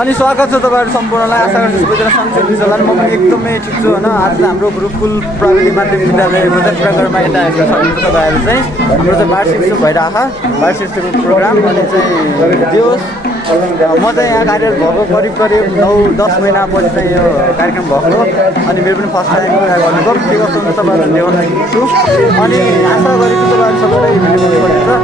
अनि स्वागत छ तपाईँहरू सम्पूर्णलाई। आशा गर्छु सबैजना सन्चै हुनुहुन्छ होला। म पनि एकदमै ठिक छु होइन। आज हाम्रो गुरुकुल प्राविधिक माध्यमिक विद्यालय मुजफ्फरनगरमा यता आएको छ तपाईँहरू चाहिँ हाम्रो चाहिँ वार्षिक उत्सव भइरहेको वार्षिक उत्सवको प्रोग्राम अनि चाहिँ त्यो म चाहिँ यहाँ कार्यरत भएको करिब 9-10 महिनापछि चाहिँ यो कार्यक्रम भएको अनि मेरो पनि फर्स्ट टाइम गर्नुभयो। के कस्तो हुन्छ तपाईँहरूलाई देखाउन सक्छु अनि आशा गरेको तपाईँहरू सबैलाई भिडियो मनपर्छ।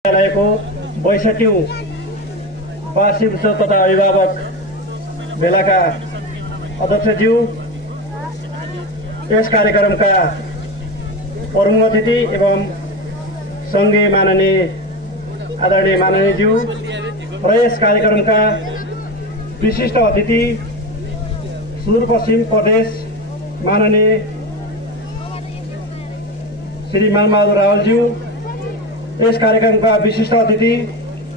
विद्यालयको 62औं वार्षिक उत्सव तथा अभिभावक मेलाका अध्यक्षज्यू, यस कार्यक्रमका प्रमुख अतिथि एवं सङ्घीय माननीय आदरणीय माननीयज्यू र यस कार्यक्रमका विशिष्ट अतिथि सुदूरपश्चिम प्रदेश माननीय श्री मानबहादुर रावलज्यू, यस कार्यक्रमका विशिष्ट अतिथि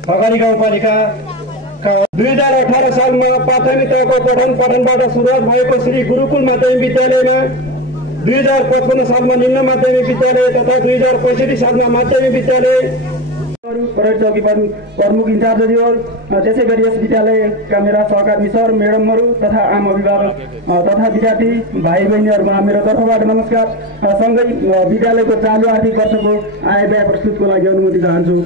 भगारी गाउँपालिकाका 2018 सालमा प्राथमिक तहको पठन पाठनबाट सुरुवात भएको श्री गुरुकुल माध्यमिक विद्यालयमा 2055 सालमा निम्न माध्यमिक विद्यालय तथा 2065 सालमा माध्यमिक विद्यालय परेड चौकी प्रमुख इन्चार्जज्यूहरू, त्यसै गरी यस विद्यालयका मेरा सहकर्मी सर म्याडमहरू तथा आम अभिभावक तथा विद्यार्थी भाइ बहिनीहरूमा मेरो तर्फबाट नमस्कार। सँगै विद्यालयको चालु आर्थिक वर्षको आय व्यय प्रस्तुतको लागि अनुमति चाहन्छु।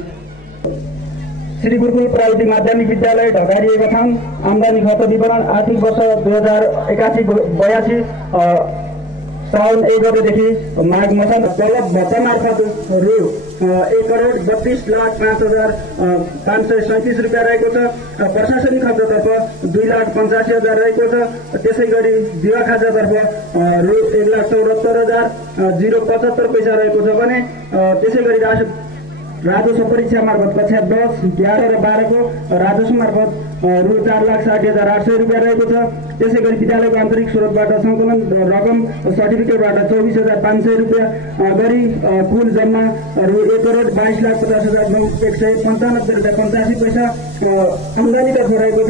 श्री गुरुकुल प्राविधिक माध्यमिक विद्यालय ढकारी गठान आम्दानी खर्च विवरण आर्थिक वर्ष 2081-82 साउन 1 गतेदेखि माघ मसान तलब भत्ता मार्फत रु 1,32,05,537 रुपियाँ रहेको छ। प्रशासनिक खर्चतर्फ 2,85,000 रहेको छ। त्यसै गरी दिवा खाजातर्फ रु 1,74,075 पैसा रहेको छ भने त्यसै गरी राजस्व परीक्षा मार्फत कक्षा 10, 11 र 12 को राजस्व मार्फत रु 4,60,800 रुपियाँ रहेको छ। त्यसै गरी विद्यालयको आन्तरिक स्रोतबाट सङ्कलन रकम सर्टिफिकेटबाट 24,500 रुपियाँ गरी कुल जम्मा रु 1,22,50,195 रुपियाँ 85 पैसा आम्दानीतर्फ रहेको छ।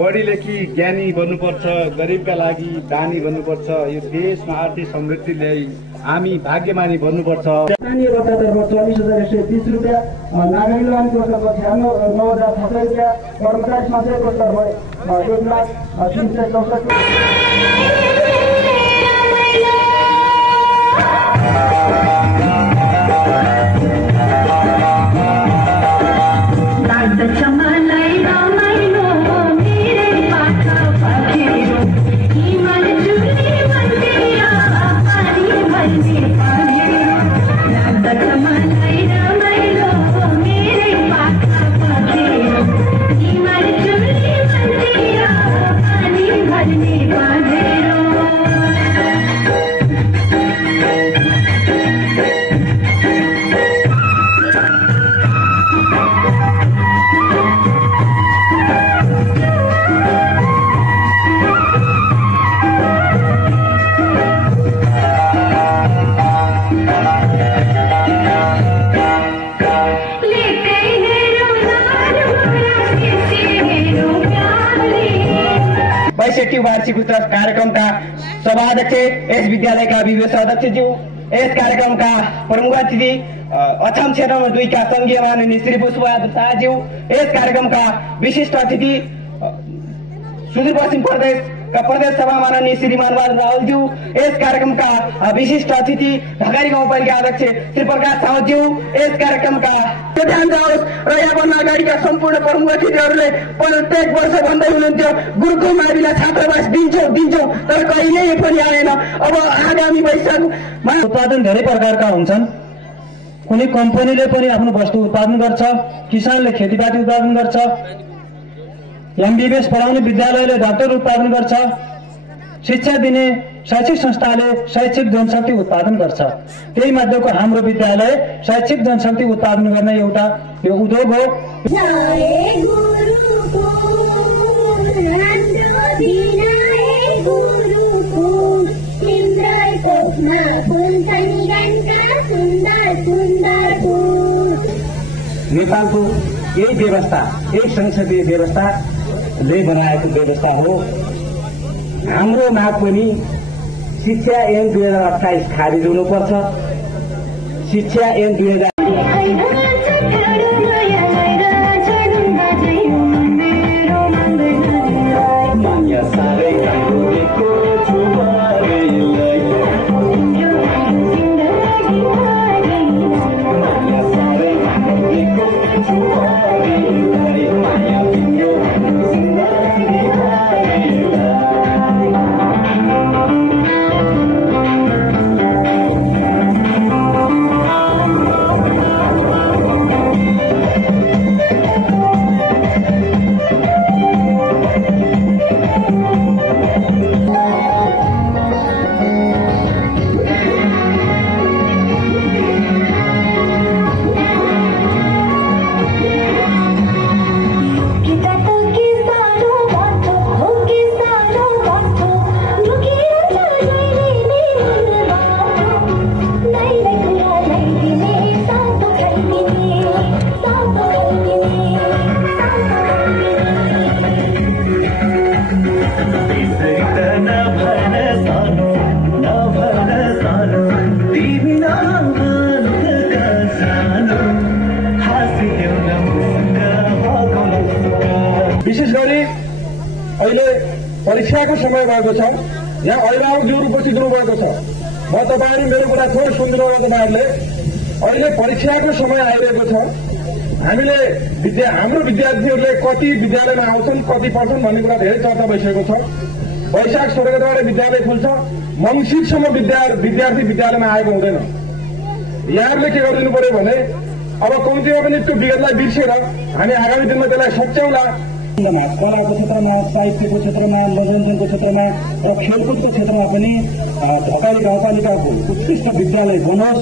पढी लेखी ज्ञानी बन्नुपर्छ, गरिबका लागि दानी बन्नुपर्छ, यो देशमा आर्थिक समृद्धि ल्याई हामी भाग्यमानी बन्नुपर्छ। स्थानीय बच्चातर्फ 24,130 रुपियाँ, नागरिक तर्फ 96,960 रुपियाँ, कर्मचारी समाजको तर्फ 1,03,64 Come on, एक्टिभ वार्षिक उत्सव कार्यक्रमका सभाध्यक्ष, यस विद्यालयका विवेश अध्यक्षज्यू, यस कार्यक्रमका प्रमुख अतिथि अछाम क्षेत्र नम्बर 2 का संघीय माननीय श्री पुष्पबहादुर शाहज्यू, यस कार्यक्रमका विशिष्ट अतिथि सुदूरपश्चिम प्रदेशका प्रदेश सभा माननीय श्री मानबहादुर रावलज्यू, यस कार्यक्रमका विशिष्ट अतिथि ढकाली गाउँपालिका अध्यक्ष श्री प्रकाश साउदज्यू, यस कार्यक्रमका ध्यान जाओस् र यहाँभन्दा अगाडिका सम्पूर्ण प्रमुख अतिथिहरूले प्रत्येक वर्ष भन्दै हुनुहुन्थ्यो गुरुकुल माविलाई छात्रावास दिन्छौँ तर कहिल्यै पनि आएन। अब आगामी वैशाखमा उत्पादन धेरै प्रकारका हुन्छन्। कुनै कम्पनीले पनि आफ्नो वस्तु उत्पादन गर्छ, किसानले खेतीपाती उत्पादन गर्छ, एमबीबीएस पढाउने विद्यालयले डाक्टर उत्पादन गर्छ, शिक्षा दिने शैक्षिक संस्थाले शैक्षिक जनशक्ति उत्पादन गर्छ। त्यही मध्येको हाम्रो विद्यालय शैक्षिक जनशक्ति उत्पादन गर्ने एउटा यो उद्योग हो। नेपालको यही व्यवस्था, यही संसदीय व्यवस्थाले बनाएको व्यवस्था हो। हाम्रो माग पनि शिक्षा ऐन 2028 खारिज हुनुपर्छ। शिक्षा ऐन 2000 विशेष गरी अहिले परीक्षाको समय भएको छ। यहाँ अभिभावक उपस्थित हुनुभएको छ। म तपाईँहरू मेरो कुरा थोरै सुनिदिनु तपाईँहरूले। अहिले परीक्षाको समय आइरहेको छ। हामीले हाम्रो विद्यार्थीहरूले कति विद्यालयमा आउँछन्, कति पढ्छन् भन्ने कुरा धेरै चर्चा भइसकेको छ। वैशाख 16 गतेबाट विद्यालय खुल्छ। मङ्सिरसम्म विद्यार्थी विद्यालयमा आएको हुँदैन। यहाँहरूले के गरिदिनु पर्यो भने अब कम्तीमा पनि त्यो विगतलाई बिर्सेर हामी आगामी दिनमा त्यसलाई सच्याउला। कलाको क्षेत्रमा, साहित्यको क्षेत्रमा, मनोरञ्जनको क्षेत्रमा र खेलकुदको क्षेत्रमा पनि ढकाली गाउँपालिकाको उत्कृष्ट विद्यालय बनोस्।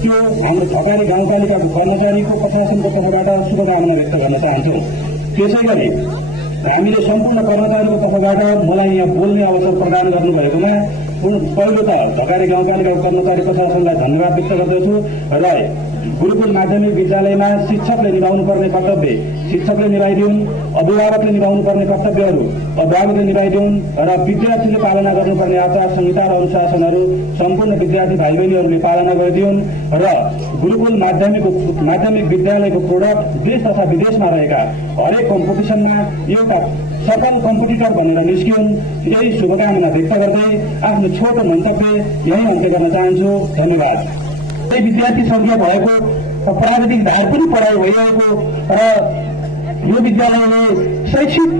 त्यो हाम्रो ढकाली गाउँपालिकाको कर्मचारीको प्रशासनको तर्फबाट शुभकामना व्यक्त गर्न चाहन्छौँ। त्यसै गरी हामीले सम्पूर्ण कर्मचारीको तर्फबाट मलाई यहाँ बोल्ने अवसर प्रदान गर्नुभएकोमा पहिलो त ढकाली गाउँपालिकाको कर्मचारी प्रशासनलाई धन्यवाद व्यक्त गर्दछु र गुरुकुल माध्यमिक विद्यालयमा शिक्षकले निभाउनु पर्ने कर्तव्य शिक्षकले निभाइदिउन्, अभिभावकले निभाउनु पर्ने कर्तव्यहरू अभिभावकले निभाइदिउन् र विद्यार्थीले पालना गर्नुपर्ने आचार संहिता र अनुशासनहरू सम्पूर्ण विद्यार्थी भाइ बहिनीहरूले पालना गरिदिउन् र गुरुकुल माध्यमिक विद्यालयको प्रोडक्ट देश तथा विदेशमा रहेका हरेक कम्पिटिसनमा एउटा सफल कम्पिटिटर बनेर निस्किउन्। यही शुभकामना व्यक्त गर्दै आफ्नो छोटो मन्तव्य यही अन्त्य गर्न चाहन्छु। धन्यवाद। विद्यार्थी संख्या भएको प्राविधिक धार पनि पढाइ भइरहेको र यो विद्यालयले शैक्षिक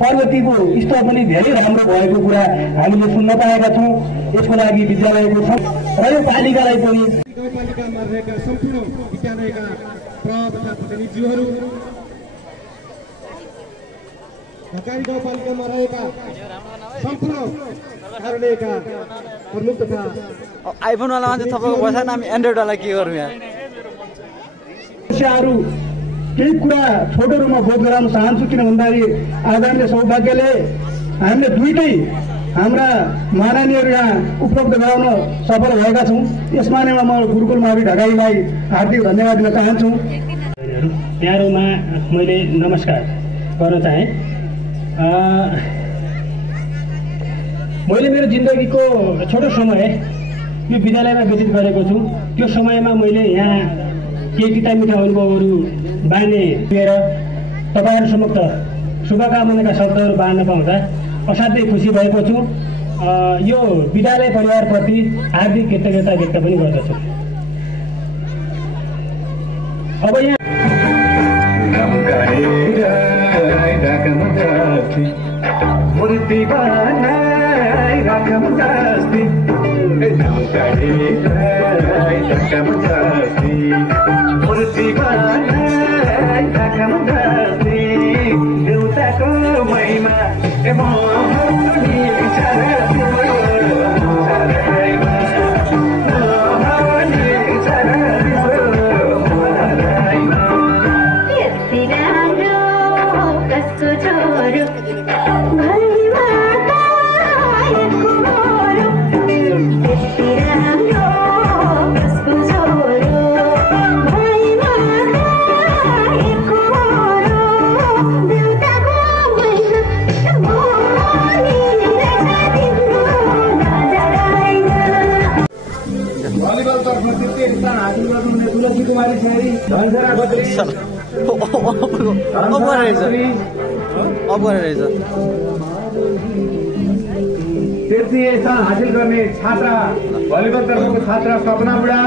प्रगतिको स्तर पनि धेरै राम्रो भएको कुरा हामीले सुन्न पाएका छौँ। यसको लागि विद्यालयको र यो पालिकालाई पनि गाउँपालिकामा रहेका सम्पूर्ण विद्यालयका तथा प्रतिनिधिहरू, ढकाली गाउँपालिकामा रहेका सम्पूर्ण कार्यालयका प्रमुख तथा आइफोनवाला मान्छे तपाईँको पैसा हामी एन्ड्रोइडवाला के गरौँ यहाँ? समस्याहरू केही कुरा छोटो रूपमा बोध गराउन चाहन्छु। किन भन्दाखेरि आज हामीले सौभाग्यले हामीले दुईटै हाम्रा महारानीहरू यहाँ उपलब्ध गराउन सफल भएका छौँ। यसमा नै म गुरुकुल मावि ढकालीलाई हार्दिक धन्यवाद दिन चाहन्छु। प्यारोमा मैले नमस्कार गर्न चाहेँ। मैले मेरो जिन्दगीको छोटो समय यो विद्यालयमा व्यतीत गरेको छु। त्यो समयमा मैले यहाँ केही तिता मिठा अनुभवहरू बाँड्ने लिएर तपाईँहरू समक्ष शुभकामनाका शब्दहरू बाँड्न पाउँदा असाध्यै खुसी भएको छु। यो विद्यालय परिवारप्रति हार्दिक कृतज्ञता व्यक्त पनि गर्दछु। अब यहाँ तृतीय स्थान हासिल गर्ने छात्रा भलिबल तर्फको छात्रा सपना बुढा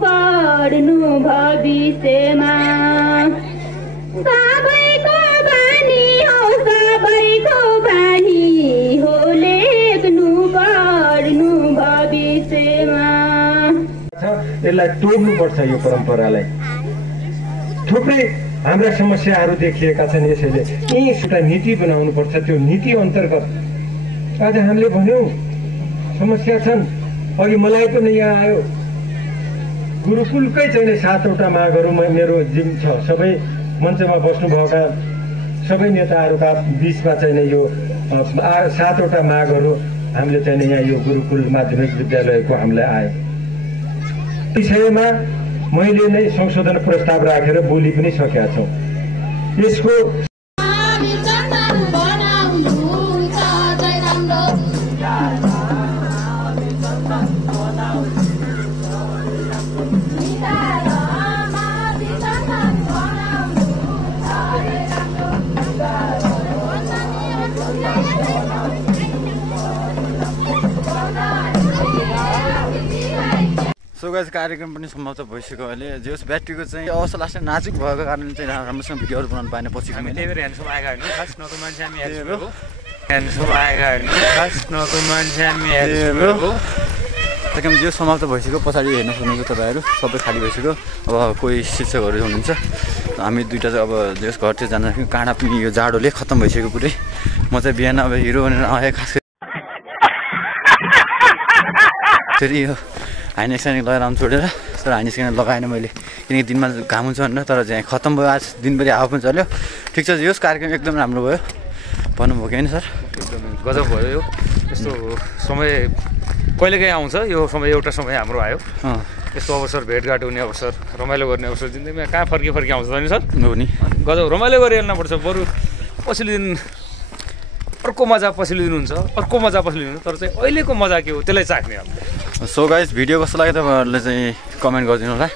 पढ्नु भविष्यमा सबैको बानी हो सबैको बानी हो लेख्नु पढ्नु भविष्यमा यसलाई तोड्नुपर्छ यो परम्परालाई थुप्रै हाम्रा समस्याहरू देखिएका छन् यसैले एउटा नीति बनाउनुपर्छ त्यो नीति अन्तर्गत आज हामीले भन्यौं समस्या छन् अघि मलाई पनि यहाँ आयो गुरुकुलकै चाहिँ 7वटा मागहरू मेरो जिम छ सबै मञ्चमा बस्नुभएका सबै नेताहरूका बीचमा चाहिँ यो 7वटा मागहरू हामीले चाहिँ यहाँ यो गुरुकुल माध्यमिक विद्यालयको हामीलाई आए विषयमा मैले नै संशोधन प्रस्ताव राखेर बोली पनि सकेका छौं यसको सो गाइस कार्यक्रम पनि समाप्त भइसक्यो अहिले जे होस् ब्याट्रीको चाहिँ अवस्था लास्टमा नाजुक भएको कारणले चाहिँ राम्रोसँग भिडियोहरू बनाउनु पाएन पछि हामी त्यही भएर ह्यान्डसम आएका होइन खास नको मान्छे हामी ह्यान्डसम आएका होइन खास नको मान्छे हामी कार्यक्रम जे समाप्त भइसक्यो पछाडि हेर्न सक्नुहुन्छ तपाईँहरू सबै खाली भइसक्यो अब कोही शिक्षकहरू हुनुहुन्छ हामी दुईटा चाहिँ अब जे होस् घरतिर जान काँडा पनि यो जाडोले खत्तम भइसक्यो पुरै म चाहिँ बिहान अब हिरो भनेर आएँ खास फेरि यो हाइनेक्स लगाएर आउनु छोडेर तर हाइनेक्स लगाएन मैले किनकि दिनमा घाम हुन्छ भनेर तर चाहिँ खत्तम भयो आज दिनभरि हावा पनि चल्यो ठिक छ यो कार्यक्रम एकदम राम्रो भयो भन्नुभयो कि होइन सर एकदमै गजब भयो यो यस्तो समय कहिलेकाहीँ आउँछ यो समय एउटा समय हाम्रो आयो यस्तो अवसर भेटघाट हुने अवसर रमाइलो गर्ने अवसर जिन्दगीमा कहाँ फर्की आउँछ नि सर हो नि गजब रमाइलो गरिहाल्नुपर्छ बरु पछिल्लो दिन अर्को मजा पछिल्लो दिन हुन्छ अर्को मजा पछिल्लो दिन तर चाहिँ अहिलेको मजा के हो त्यसलाई चाख्ने अब सो गाइस भिडियो कस्तो लाग्यो तपाईँहरूले चाहिँ कमेन्ट गरिदिनु होला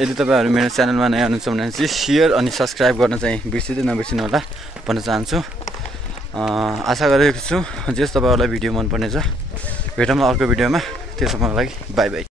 यदि तपाईँहरू मेरो च्यानलमा नयाँ हुनुहुन्छ भने चाहिँ सेयर अनि सब्सक्राइब गर्न चाहिँ नबिर्सिनु होला भन्न चाहन्छु आशा गरेको छु जे तपाईँहरूलाई भिडियो मनपर्नेछ भेटौँ अर्को भिडियोमा त्यसम्मको लागि बाई बाई